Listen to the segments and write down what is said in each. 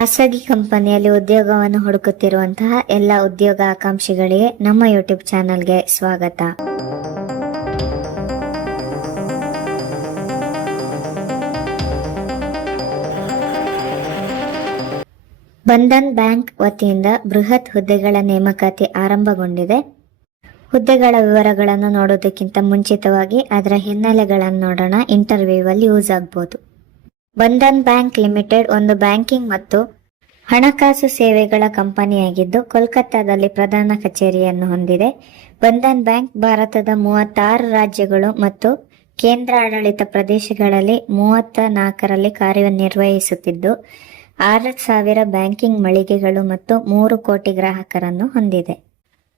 ಖಾಸಗಿ ಕಂಪನಿಯಲ್ಲಿ ಉದ್ಯೋಗವನ್ನು ಹುಡುಕುತ್ತಿರುವಂತಹ ಎಲ್ಲ ಉದ್ಯೋಗ ಆಕಾಂಕ್ಷಿಗಳಿಗೆ ನಮ್ಮ ಯೂಟ್ಯೂಬ್ ಚಾನೆಲ್ಗೆ ಸ್ವಾಗತ. ಬಂಧನ್ ಬ್ಯಾಂಕ್ ವತಿಯಿಂದ ಬೃಹತ್ ಹುದ್ದೆಗಳ ನೇಮಕಾತಿ ಆರಂಭಗೊಂಡಿದೆ. ಹುದ್ದೆಗಳ ವಿವರಗಳನ್ನು ನೋಡೋದಕ್ಕಿಂತ ಮುಂಚಿತವಾಗಿ ಅದರ ಹಿನ್ನೆಲೆಗಳನ್ನು ನೋಡೋಣ. ಇಂಟರ್ವ್ಯೂ ಅಲ್ಲಿ ಯೂಸ್ ಆಗ್ಬೋದು. ಬಂಧನ್ ಬ್ಯಾಂಕ್ ಲಿಮಿಟೆಡ್ ಒಂದು ಬ್ಯಾಂಕಿಂಗ್ ಮತ್ತು ಹಣಕಾಸು ಸೇವೆಗಳ ಕಂಪನಿಯಾಗಿದ್ದು, ಕೋಲ್ಕತ್ತಾದಲ್ಲಿ ಪ್ರಧಾನ ಕಚೇರಿಯನ್ನು ಹೊಂದಿದೆ. ಬಂಧನ್ ಬ್ಯಾಂಕ್ ಭಾರತದ ಮೂವತ್ತಾರು ರಾಜ್ಯಗಳು ಮತ್ತು ಕೇಂದ್ರ ಆಡಳಿತ ಪ್ರದೇಶಗಳಲ್ಲಿ ಮೂವತ್ತ ನಾಲ್ಕರಲ್ಲಿ ಕಾರ್ಯನಿರ್ವಹಿಸುತ್ತಿದ್ದು, ಆರು ಸಾವಿರ ಬ್ಯಾಂಕಿಂಗ್ ಮಳಿಗೆಗಳು ಮತ್ತು ಮೂರು ಕೋಟಿ ಗ್ರಾಹಕರನ್ನು ಹೊಂದಿದೆ.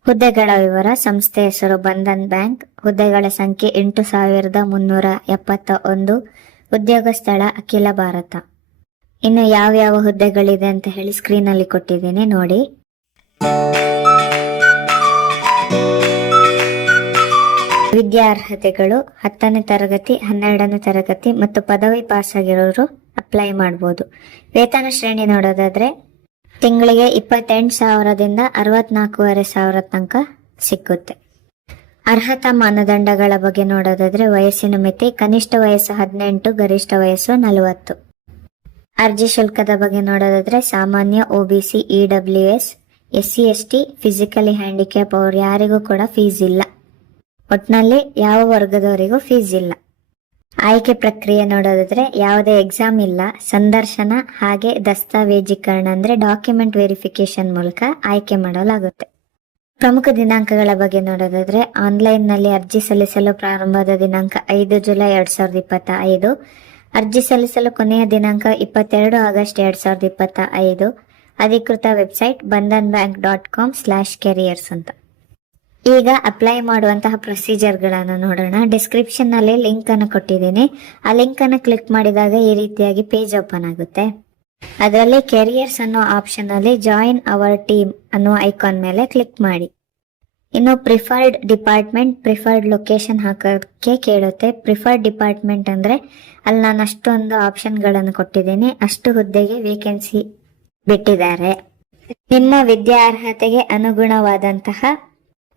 ಹುದ್ದೆಗಳ ವಿವರ, ಸಂಸ್ಥೆ ಹೆಸರು ಬಂಧನ್ ಬ್ಯಾಂಕ್, ಹುದ್ದೆಗಳ ಸಂಖ್ಯೆ ಎಂಟು ಸಾವಿರದ ಮುನ್ನೂರ ಎಪ್ಪತ್ತ ಒಂದು ಉದ್ಯೋಗ ಸ್ಥಳ ಅಖಿಲ ಭಾರತ. ಇನ್ನು ಯಾವ ಯಾವ ಹುದ್ದೆಗಳಿದೆ ಅಂತ ಹೇಳಿ ಸ್ಕ್ರೀನ್ ಅಲ್ಲಿ ಕೊಟ್ಟಿದ್ದೀನಿ, ನೋಡಿ. ವಿದ್ಯಾರ್ಹತೆಗಳು ಹತ್ತನೇ ತರಗತಿ, ಹನ್ನೆರಡನೇ ತರಗತಿ ಮತ್ತು ಪದವಿ ಪಾಸ್ ಆಗಿರೋರು ಅಪ್ಲೈ ಮಾಡಬಹುದು ವೇತನ ಶ್ರೇಣಿ ನೋಡೋದಾದ್ರೆ ತಿಂಗಳಿಗೆ ಇಪ್ಪತ್ತೆಂಟು ಸಾವಿರದಿಂದ ಅರವತ್ನಾಲ್ಕೂವರೆ ಸಾವಿರ ತನಕ ಸಿಕ್ಕುತ್ತೆ. ಅರ್ಹತಾ ಮಾನದಂಡಗಳ ಬಗ್ಗೆ ನೋಡೋದಾದ್ರೆ ವಯಸ್ಸಿನ ಮಿತಿ, ಕನಿಷ್ಠ ವಯಸ್ಸು ಹದಿನೆಂಟು, ಗರಿಷ್ಠ ವಯಸ್ಸು ನಲವತ್ತು. ಅರ್ಜಿ ಶುಲ್ಕದ ಬಗ್ಗೆ ನೋಡೋದಾದ್ರೆ ಸಾಮಾನ್ಯ OBC W S S C S T physically handicap ಅವ್ರು ಯಾರಿಗೂ ಕೂಡ ಫೀಸ್ ಇಲ್ಲ. ಒಟ್ನಲ್ಲಿ ಯಾವ ವರ್ಗದವರಿಗೂ ಫೀಸ್ ಇಲ್ಲ. ಆಯ್ಕೆ ಪ್ರಕ್ರಿಯೆ ನೋಡೋದಾದ್ರೆ ಯಾವುದೇ ಎಕ್ಸಾಮ್ ಇಲ್ಲ. ಸಂದರ್ಶನ ಹಾಗೆ ದಸ್ತಾವೇಜೀಕರಣ ಅಂದ್ರೆ ಡಾಕ್ಯುಮೆಂಟ್ ವೆರಿಫಿಕೇಶನ್ ಮೂಲಕ ಆಯ್ಕೆ ಮಾಡಲಾಗುತ್ತೆ. ಪ್ರಮುಖ ದಿನಾಂಕಗಳ ಬಗ್ಗೆ ನೋಡೋದಾದ್ರೆ ಆನ್ಲೈನ್ನಲ್ಲಿ ಅರ್ಜಿ ಸಲ್ಲಿಸಲು ಪ್ರಾರಂಭದ ದಿನಾಂಕ ಐದು ಜುಲೈ ಎರಡ್ ಸಾವಿರದ ಇಪ್ಪತ್ತ ಐದು ಅರ್ಜಿ ಸಲ್ಲಿಸಲು ಕೊನೆಯ ದಿನಾಂಕ ಇಪ್ಪತ್ತೆರಡು ಆಗಸ್ಟ್ ಎರಡ್ ಸಾವಿರದ ಇಪ್ಪತ್ತ ಐದು ಅಧಿಕೃತ website Bandhan bank dot com slash careers ಅಂತ. ಈಗ ಅಪ್ಲೈ ಮಾಡುವಂತಹ ಪ್ರೊಸೀಜರ್ಗಳನ್ನು ನೋಡೋಣ. ಡಿಸ್ಕ್ರಿಪ್ಷನ್ನಲ್ಲಿ ಲಿಂಕನ್ನು ಕೊಟ್ಟಿದ್ದೀನಿ. ಆ ಲಿಂಕ್ ಅನ್ನು ಕ್ಲಿಕ್ ಮಾಡಿದಾಗ ಈ ರೀತಿಯಾಗಿ ಪೇಜ್ ಓಪನ್ ಆಗುತ್ತೆ. ಅದರಲ್ಲಿ ಕೆರಿಯರ್ಸ್ ಅನ್ನೋ ಆಪ್ಷನ್ ಅಲ್ಲಿ ಜಾಯಿನ್ ಅವರ್ ಟೀಮ್ ಅನ್ನೋ ಐಕಾನ್ ಮೇಲೆ ಕ್ಲಿಕ್ ಮಾಡಿ. ಇನ್ನು ಪ್ರಿಫರ್ಡ್ ಡಿಪಾರ್ಟ್ಮೆಂಟ್ ಪ್ರಿಫರ್ಡ್ ಲೊಕೇಶನ್ ಹಾಕೋಕ್ಕೆ ಕೇಳುತ್ತೆ. ಪ್ರಿಫರ್ಡ್ ಡಿಪಾರ್ಟ್ಮೆಂಟ್ ಅಂದ್ರೆ ಅಲ್ಲಿ ನಾನು ಅಷ್ಟೊಂದು ಆಪ್ಷನ್ಗಳನ್ನು ಕೊಟ್ಟಿದ್ದೀನಿ. ಅಷ್ಟು ಹುದ್ದೆಗೆ ವೇಕೆನ್ಸಿ ಬಿಟ್ಟಿದ್ದಾರೆ. ನಿಮ್ಮ ವಿದ್ಯಾರ್ಹತೆಗೆ ಅನುಗುಣವಾದಂತಹ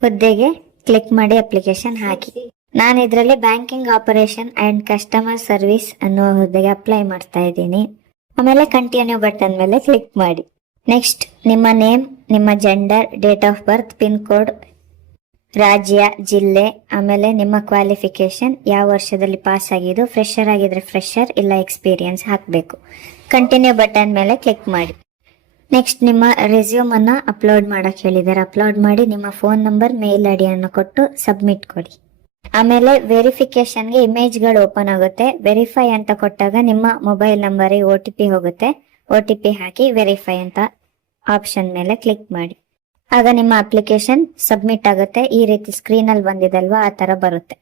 ಹುದ್ದೆಗೆ ಕ್ಲಿಕ್ ಮಾಡಿ ಅಪ್ಲಿಕೇಶನ್ ಹಾಕಿ. ನಾನು ಇದರಲ್ಲಿ banking operation and customer service ಅನ್ನುವ ಹುದ್ದೆಗೆ ಅಪ್ಲೈ ಮಾಡ್ತಾ ಇದ್ದೀನಿ. ಆಮೇಲೆ ಕಂಟಿನ್ಯೂ ಬಟನ್ ಮೇಲೆ ಕ್ಲಿಕ್ ಮಾಡಿ. ನೆಕ್ಸ್ಟ್ ನಿಮ್ಮ ನೇಮ್ ನಿಮ್ಮ gender date of birth pin code ರಾಜ್ಯ, ಜಿಲ್ಲೆ, ಆಮೇಲೆ ನಿಮ್ಮ ಕ್ವಾಲಿಫಿಕೇಶನ್ ಯಾವ ವರ್ಷದಲ್ಲಿ ಪಾಸ್ ಆಗಿದ್ದು ಫ್ರೆಶರ್ ಆಗಿದ್ರೆ ಫ್ರೆಶರ್ ಇಲ್ಲ ಎಕ್ಸ್ಪೀರಿಯನ್ಸ್ ಹಾಕಬೇಕು. ಕಂಟಿನ್ಯೂ ಬಟನ್ ಮೇಲೆ ಕ್ಲಿಕ್ ಮಾಡಿ. ನೆಕ್ಸ್ಟ್ ನಿಮ್ಮ ರೆಸ್ಯೂಮ್ ಅನ್ನು ಅಪ್ಲೋಡ್ ಮಾಡಕ್ಕೆ ಹೇಳಿದ್ದಾರೆ. ಅಪ್ಲೋಡ್ ಮಾಡಿ, ನಿಮ್ಮ ಫೋನ್ ನಂಬರ್ ಮೇಲ್ ಐಡಿಯನ್ನು ಕೊಟ್ಟು ಸಬ್ಮಿಟ್ ಕೊಡಿ. ಆಮೇಲೆ ವೆರಿಫಿಕೇಶನ್ಗೆ ಇಮೇಜ್ಗಳು ಓಪನ್ ಆಗುತ್ತೆ. ವೆರಿಫೈ ಅಂತ ಕೊಟ್ಟಾಗ ನಿಮ್ಮ ಮೊಬೈಲ್ ನಂಬರಿಗೆ ಒ ಟಿ ಪಿ ಹೋಗುತ್ತೆ. ಒ ಹಾಕಿ ವೆರಿಫೈ ಅಂತ ಆಪ್ಷನ್ ಮೇಲೆ ಕ್ಲಿಕ್ ಮಾಡಿ. ಆಗ ನಿಮ್ಮ ಅಪ್ಲಿಕೇಶನ್ ಸಬ್ಮಿಟ್ ಆಗುತ್ತೆ. ಈ ರೀತಿ ಸ್ಕ್ರೀನ್ ಅಲ್ಲಿ ಬಂದಿದಲ್ವಾ? ಆ ತರ ಬರುತ್ತೆ.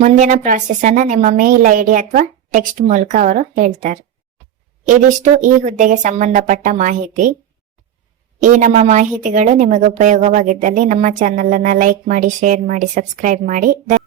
ಮುಂದಿನ ಪ್ರಾಸೆಸ್ ಅನ್ನ ನಿಮ್ಮ ಮೇಲ್ ಐ ಡಿ ಅಥವಾ ಟೆಕ್ಸ್ಟ್ ಮೂಲಕ ಅವರು ಹೇಳ್ತಾರೆ. ಇದಿಷ್ಟು ಈ ಹುದ್ದೆಗೆ ಸಂಬಂಧಪಟ್ಟ ಮಾಹಿತಿ. ಈ ನಮ್ಮ ಮಾಹಿತಿಗಳು ನಿಮಗೆ ಉಪಯೋಗವಾಗಿದ್ದಲ್ಲಿ ನಮ್ಮ ಚಾನೆಲ್ ಅನ್ನ ಲೈಕ್ ಮಾಡಿ, ಶೇರ್ ಮಾಡಿ, ಸಬ್ಸ್ಕ್ರೈಬ್ ಮಾಡಿ.